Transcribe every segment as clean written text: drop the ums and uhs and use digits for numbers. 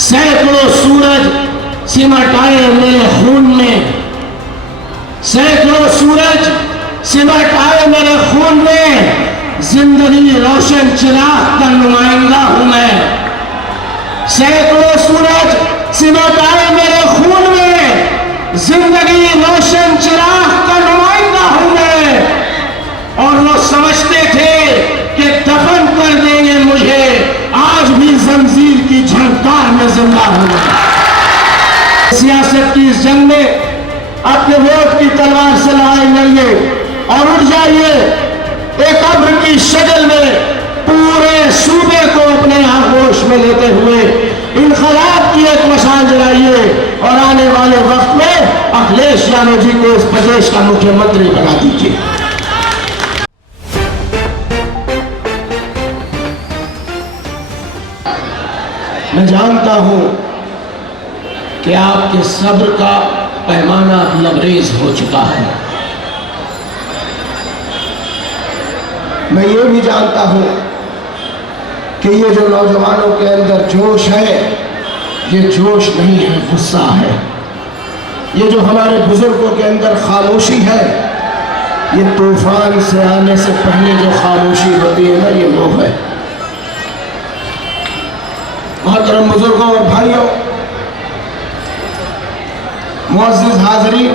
सैकड़ों सूरज सिमट आए मेरे खून में, सैकड़ों सूरज सिमट आए मेरे खून में। जिंदगी रोशन चिराग का नुमाइंदा हूं मैं। सैकड़ों सूरज सिमट आए मेरे खून में, जिंदगी रोशन चिराग का नुमाइंदा हूं मैं। और वो समझते थे कि दफन कर देंगे मुझे, आज भी जंजीर की झंकार में जिंदा हूं। सियासत की इस जंग में अपने वोट की तलवार से लड़ाई लड़िए और उठ जाइए। एक अब्र की शक्ल में पूरे सूबे को अपने आगोश में लेते हुए इनकलाब की एक मशाल जलाइए और आने वाले वक्त में अखिलेश यादव जी को इस प्रदेश का मुख्यमंत्री बना दीजिए। मैं जानता हूं कि आपके सब्र का पैमाना लबरेज हो चुका है। मैं ये भी जानता हूं कि ये जो नौजवानों के अंदर जोश है, ये जोश नहीं है, गुस्सा है। ये जो हमारे बुजुर्गों के अंदर खामोशी है, ये तूफान से आने से पहले जो खामोशी होती है ना, ये वो है। मोहतरम बुजुर्गों और भाइयों, मुअज़्ज़िज़ हाज़रीन,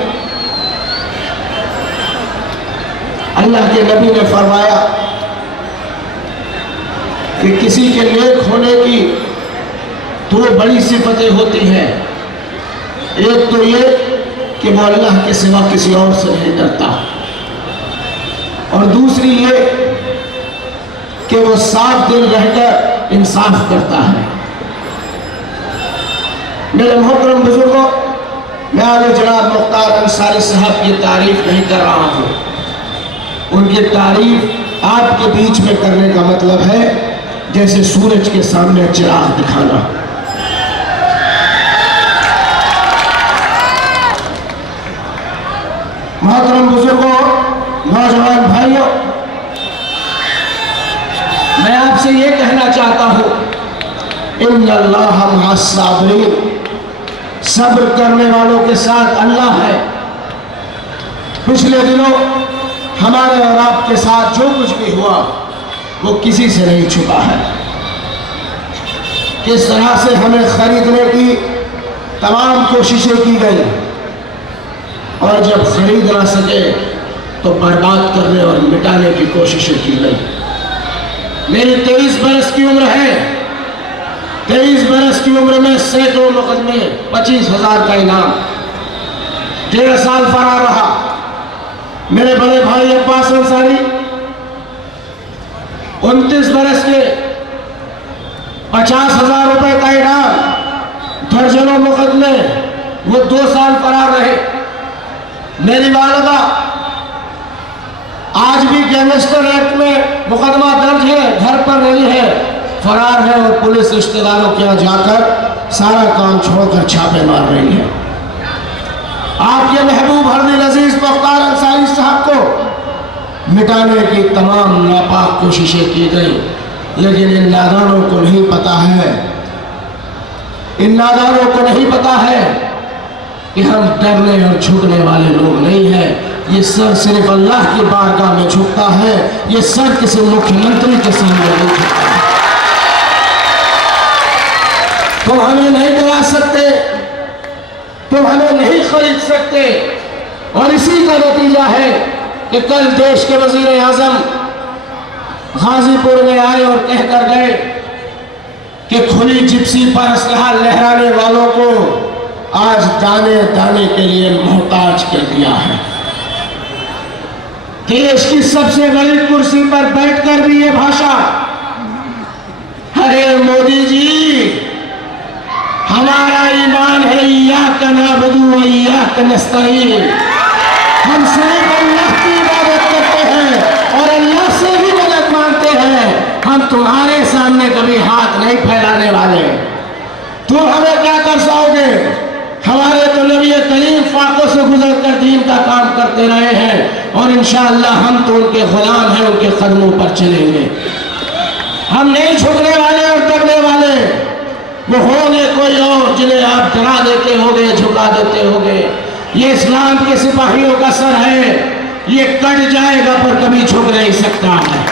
अल्लाह के नबी ने फरमाया कि किसी के नेक होने की दो बड़ी सिफतें होती हैं। एक तो ये कि वो अल्लाह के सिवा किसी और से नहीं डरता, और दूसरी ये कि वो साफ दिल रहकर इंसाफ करता है। मेरे मोहतरम बुजुर्गों, मैं आगे जनाब मुख्तार अंसारी साहब की तारीफ नहीं कर रहा हूँ। उनकी तारीफ आपके बीच में करने का मतलब है जैसे सूरज के सामने चिराग दिखाना। मोहतरम बुजुर्गों, नौजवान भाइयों, मैं आपसे ये कहना चाहता हूँ, इन्नल्लाह मअस-साबिरीन, सब्र करने वालों के साथ अल्लाह है। पिछले दिनों हमारे और आपके साथ जो कुछ भी हुआ वो किसी से नहीं छुपा है। किस तरह से हमें खरीदने की तमाम कोशिशें की गई, और जब खरीद ना सके तो बर्बाद करने और मिटाने की कोशिशें की गई। मेरी 23 बरस की उम्र है। 23 बरस की उम्र में सैकड़ों मुकदमे, 25,000 का इनाम, 1.5 साल फरार रहा। मेरे बड़े भाई अब्बास अंसारी 29 बरस के, 50,000 रुपए का इनाम, दर्जनों मुकदमे, वो 2 साल फरार रहे। मेरी वालिदा आज भी गैंगस्टर एक्ट में मुकदमा दर्ज है, घर पर नहीं है, फरार है, और पुलिस रिश्तेदारों के यहाँ जाकर सारा काम छोड़कर छापे मार रही है। आपके महबूब हरदिल अजीज मुख्तार अंसारी साहब को मिटाने की तमाम नापाक कोशिशें की गई, लेकिन इन नादानों को नहीं पता है, इन नादानों को नहीं पता है कि हम डरने और झुकने वाले लोग नहीं हैं। ये सर सिर्फ अल्लाह की बारगाह में झुकता है, ये सर किसी मुख्यमंत्री के सामने नहीं झुकता है। तुम हमें नहीं डरा सकते, तुम हमें नहीं खरीद सकते, और इसी का नतीजा है कि कल देश के वजीर आजम गाजीपुर में आए और कहकर गए कि खुली जिप्सी पर असलहा लहराने वालों को आज दाने दाने के लिए मोहताज कर दिया है। देश की सबसे बड़ी कुर्सी पर बैठकर भी ये भाषा, अरे मोदी जी, हमारा ईमान है इय्याका नअबुदु व इय्याका नस्तईन, हम सिर्फ अल्लाह की इबादत करते हैं और अल्लाह से भी मदद मांगते हैं। हम तुम्हारे सामने कभी हाथ नहीं फैलाने वाले। तुम हमें क्या कर पाओगे? हमारे तो नबी करीम फाकों से गुजर कर दीन का काम करते रहे हैं, और इंशाअल्लाह हम तो उनके गुलाम हैं, उनके कदमों पर चलेंगे। हम नहीं झुकने वाले और डरने वाले। वो होंगे कोई और जिन्हें आप डरा देते होगे, झुका देते होगे। ये इस्लाम के सिपाहियों का सर है, ये कट जाएगा पर कभी झुक नहीं सकता है।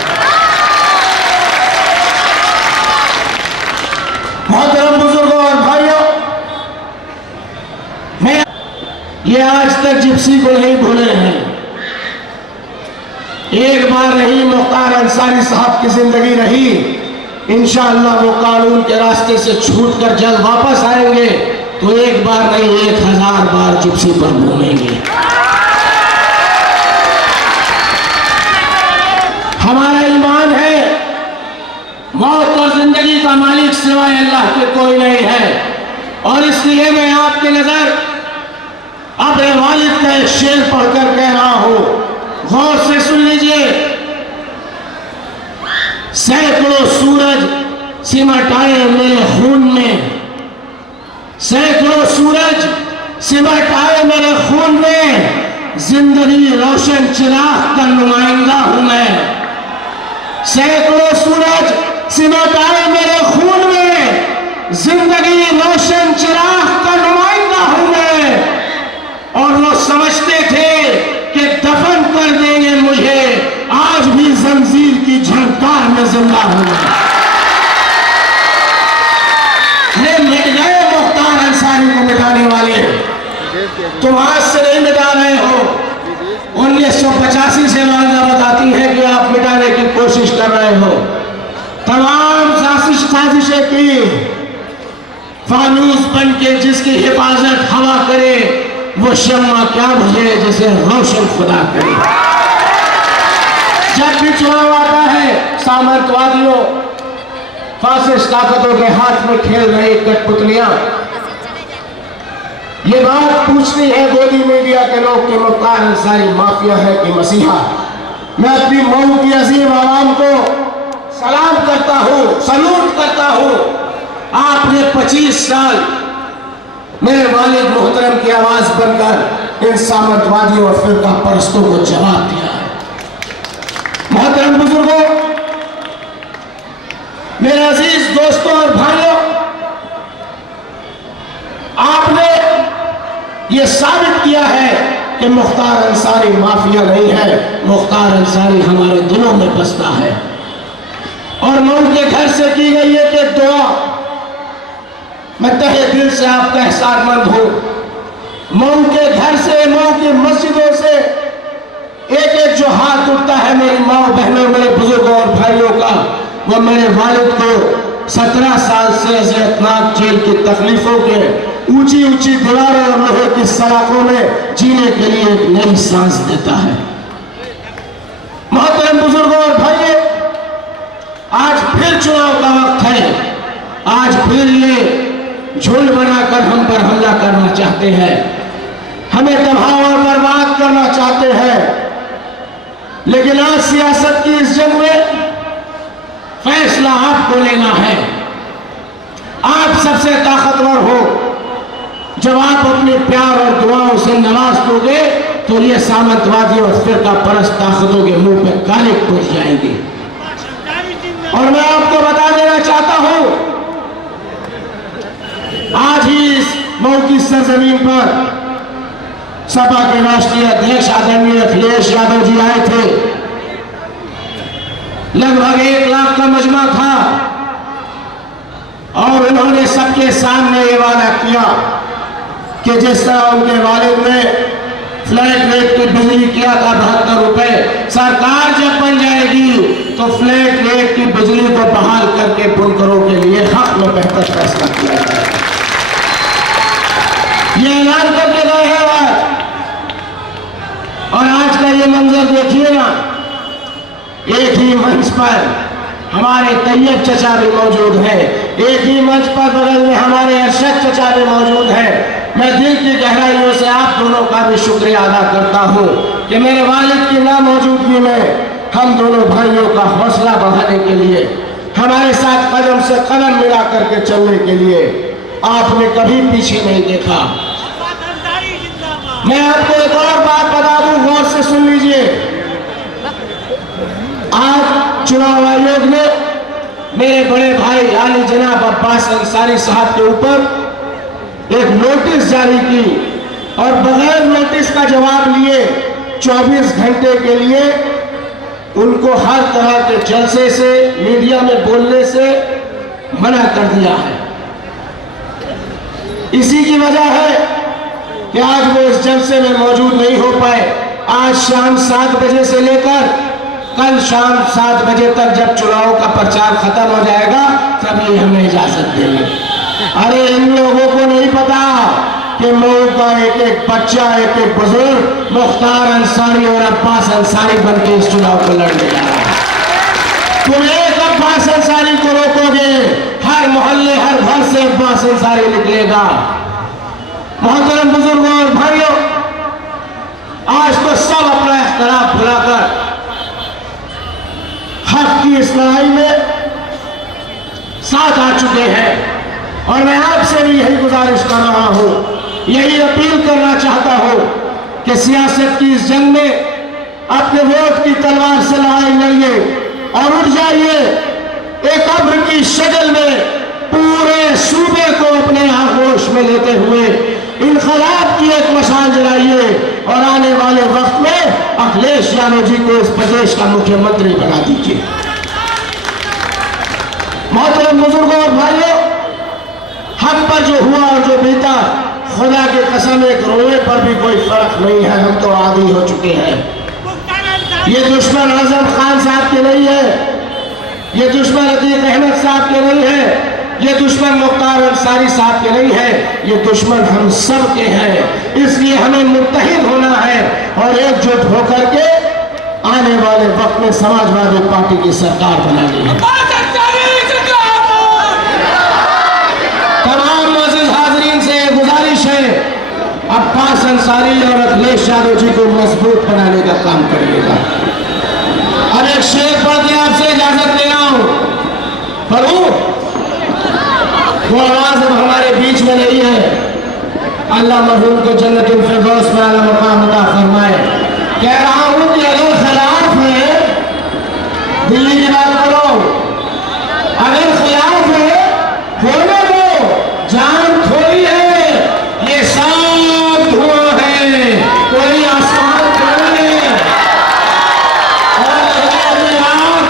मोहतरम बुजुर्गों और भाइयों, मैं ये आज तक जिप्सी को नहीं भूले हैं। एक बार नहीं मुख्तार अंसारी साहब की जिंदगी रही, इंशाअल्लाह वो कानून के रास्ते से छूटकर जल्द वापस आएंगे तो एक बार नहीं 1000 बार जिप्सी पर घूमेंगे। हमारा ईमान है मौत और जिंदगी का मालिक सिवाय अल्लाह के कोई नहीं है, और इसलिए मैं आपकी नजर अपने वालिद का एक शेर पढ़कर कह रहा हूं, गौर से सुन लीजिए। सैकड़ों सूरज सिमट आए मेरे खून में, सैकड़ों सूरज सिमट आए मेरे खून में, जिंदगी रोशन चिराग का नुमाइंदा हूं मैं। सैकड़ों सूरज सिमट आए मेरे खून में, जिंदगी रोशन चिराग का नुमाइंदा हूं मैं। और वो समझते थे कि दफन कर देंगे मुझे, आज भी जंजीर की झंकार में जिंदा हूं। ये मिट गए मुख्तार अंसारी को मिटाने वाले, तुम आज से नहीं मिटा रहे हो। 1985 से वालदा बताती है कि आप मिटाने की कोशिश कर रहे हो। तमाम साजिशें की, फानूस बन के जिसकी हिफाजत हवा करे, वो शम्मा क्या बुझे जिसे रोशन खुदा करे। जब भी चुनाव आता है, सामंतवादियों फासिस्ट ताकतों के हाथ में खेल रही कठपुतलियां ये बात पूछती है गोदी मीडिया के लोग कि मुख्तार अंसारी माफिया है कि मसीहा। मैं अपनी मऊ की अजीम आवाम को सलाम करता हूं, सलूट करता हूं। आपने 25 साल मेरे वालिद मोहतरम की आवाज बनकर इन सामंतवादियों और फिरका परस्तों को जवाब दिया है। मोहतरम बुजुर्गों, मेरे अजीज दोस्तों और भाइयों, आपने ये साबित किया है कि मुख्तार अंसारी माफिया नहीं है, मुख्तार अंसारी हमारे दिलों में बसता है। और मैं उनके घर से की गई है कि दुआ, मैं तहे दिल से आपका एहसानमंद हूं। मऊ के घर से, मऊ की मस्जिदों से एक एक जो हाथ उठता है मेरी माओ बहनों, मेरे बुजुर्गों और भाइयों का, वो मेरे वालिद को 17 साल से अज़ियतनाक जेल की तकलीफों के ऊंची ऊंची दीवारों और लोहे की सलाखों में जीने के लिए एक नई सांस देता है। मोहतरम बुजुर्गों और भाइयों, आज फिर चुनाव का वक्त है। आज फिर ये झुंड बनाकर हम पर हमला करना चाहते हैं, हमें तबाह और बर्बाद करना चाहते हैं। लेकिन आज सियासत की इस जंग में फैसला आपको लेना है। आप सबसे ताकतवर हो। जब आप अपने प्यार और दुआओं से नवाज दोगे तो ये सामंतवादी और फिरका परस्त ताकतों के मुंह पे काले पड़ जाएंगे। और मैं आपको बता देना चाहता हूं, आज ही इस मऊ की सरजमीन पर सपा के राष्ट्रीय अध्यक्ष आदरणीय अखिलेश यादव जी आए थे। लगभग 1 लाख का मजमा था और उन्होंने सबके सामने ये वादा किया कि जिस तरह उनके वालिद ने फ्लैट रेट की बिजली किया था 72 रुपए, सरकार जब बन जाएगी तो फ्लैट रेट की बिजली को बहाल करके बुनकरों के लिए हक में बेहतर फैसला किया जाएगा। ये ऐलान करके गए हैं आज। और आज का ये मंजर देखिए ना, एक ही मंच पर हमारे तैयब चचा भी मौजूद है, एक ही मंच पर बगल में हमारे अरशद चचा भी मौजूद है। मैं दिल की गहराइयों से आप दोनों का भी शुक्रिया अदा करता हूं कि मेरे वालिद की नामौजूदगी में हम दोनों भाइयों का हौसला बढ़ाने के लिए, हमारे साथ कदम से कदम मिला करके चलने के लिए आपने कभी पीछे नहीं देखा। मैं आपको एक और बात बता दूं, गौर से सुन लीजिए। आज चुनाव आयोग ने मेरे बड़े भाई आली जनाब अब्बास अंसारी साहब के ऊपर एक नोटिस जारी की और बगैर नोटिस का जवाब लिए 24 घंटे के लिए उनको हर तरह के जलसे से, मीडिया में बोलने से मना कर दिया है। इसी की वजह है कि आज वो इस जलसे में मौजूद नहीं हो पाए। आज शाम 7 बजे से लेकर कल शाम 7 बजे तक जब चुनाव का प्रचार खत्म हो जाएगा तभी हमें इजाजत देंगे। अरे इन लोगों को नहीं पता कि मऊ का एक एक बच्चा, एक एक बुजुर्ग मुख्तार अंसारी और अब्बास अंसारी बनके इस चुनाव को लड़ने जा रहा है। तुम एक अब्बास अंसारी को रोकोगे, हर मोहल्ले हर घर से अब्बास अंसारी निकलेगा। मोहतरम बुजुर्गों और भाइयों, आज तो सब अपना इख्तिलाफ भुलाकर हक की इस लड़ाई में साथ आ चुके हैं और मैं आपसे भी यही गुजारिश कर रहा हूं, यही अपील करना चाहता हूं कि सियासत की इस जंग में अपने वोट की तलवार से लड़ाई लड़िए और उठ जाइए। एक अब्र की शक्ल में पूरे सूबे को अपने आगोश में लेते हुए इनकलाब की एक मशाल जलाइए और आने वाले वक्त में अखिलेश यादव जी को इस प्रदेश का मुख्यमंत्री बना दीजिए। मोहतरम बुजुर्गों और भाइयों, हम पर जो हुआ और जो बीता, खुदा की कसम एक रोए पर भी कोई फर्क नहीं है। हम तो आदी हो चुके हैं। ये दुश्मन आजम खान साहब के नहीं है, ये दुश्मन अतीक अहमद साहब के नहीं है, ये दुश्मन मुख्तार अंसारी साहब के नहीं है, ये दुश्मन हम सब के हैं। इसलिए हमें मुत्तहिद होना है और एकजुट होकर के आने वाले वक्त में समाजवादी पार्टी की सरकार बनानी है। तमाम मोअज़्ज़िज़ हाज़रीन से गुजारिश है, अब्बास अंसारी और अखिलेश यादव जी को मजबूत बनाने का काम करिएगा। अब एक शेर पढ़ के आपसे इजाजत ले रहा हूं, पढ़ूं? वो आवाज अब हमारे बीच में नहीं है। अल्लाह मरहूम को जन्नतुल फिरदौस में आला मकाम अता फरमाए। कह रहा हूं कि अगर खिलाफ है, दिल्ली की बात करो, अगर खिलाफ है होने दो, जान थोड़ी है, ये सब धुआं है, कोई आसमान थोड़ी है। और अगर आप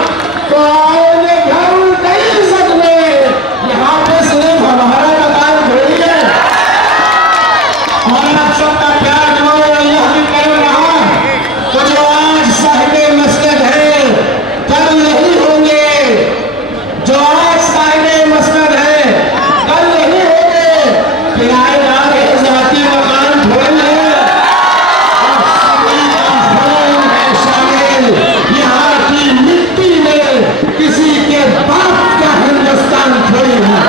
तो आओगे घर नहीं सकते, यहाँ पे सिर्फ हमारा मकान थोड़ी है। और आप सबका प्यार जो अल्लाह भी कर रहा, तो जो आज साहिबे मस्जिद है कल नहीं होंगे, जो आज साहिबे मस्जिद है कल नहीं होंगे, किराएदार जाती मकान थोड़ी है। और सभी का खून है शामिल यहाँ की मिट्टी में, किसी के बाप का हिंदुस्तान थोड़ी है।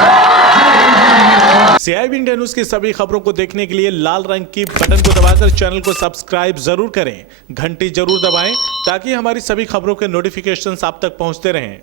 CIB इंडिया न्यूज की सभी खबरों को देखने के लिए लाल रंग की बटन को दबाकर चैनल को सब्सक्राइब जरूर करें, घंटी जरूर दबाएं ताकि हमारी सभी खबरों के नोटिफिकेशंस आप तक पहुंचते रहें।